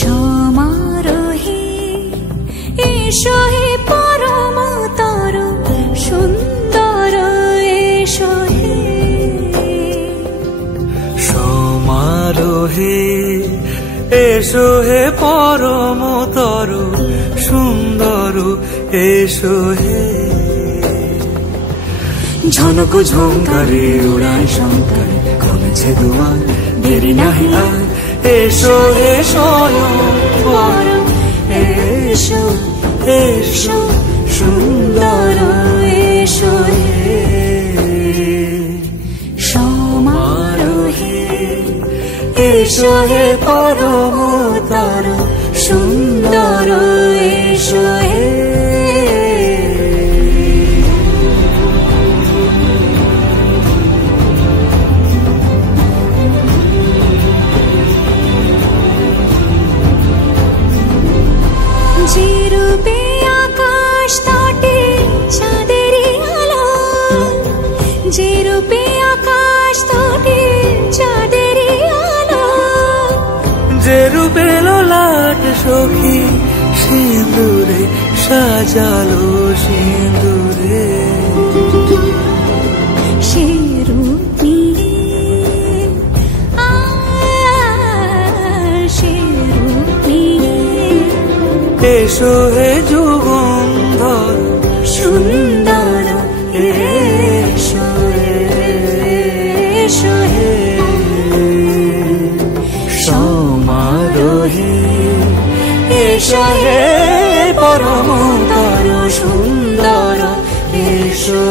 সমারোহে এসো হে পরমতর সুন্দর এসো হে। সমারোহে এসো হে পরমতর সুন্দর এসো হে। ঝনক ঝঙ্কারে উড়ায় শঙ্কর কমেছে দুয়ার দেরি নাহি আর। এসো হে স্বয়ং পরম এসো এসো সুন্দর এসো হে। সমারোহে এসো হে পরমতর সুন্দর এসো হে। যে রূপে আকাশ তটে চাঁদেরই আলো, যে রূপে আকাশ তটে চাঁদেরই আলো, যে রূপে ললাট সখী সিঁদুরে সাজালো সিঁদুরে। সে রূপ নিয়ে সে রূপ নিয়ে এসো হে যুগন্ধর সুন্দর এসো এসো হে। সমারোহে এসো হে পরমতর সুন্দর এসো।